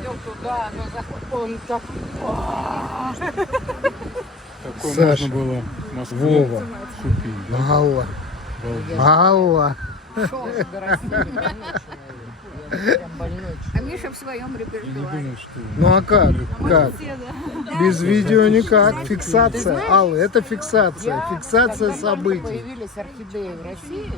заходил туда, но он так... Такое Саша, можно было в Москве Вова, купить. Да? Алла, Обалдеть. Алла. Шел до России. Прям больной А Миша в своем Я не репертуаре. думал, что... Ну а как? Как? Все, да. Без видео никак. Фиксация. знаешь, Алла, это фиксация. Фиксация когда только событий. появились орхидеи в России,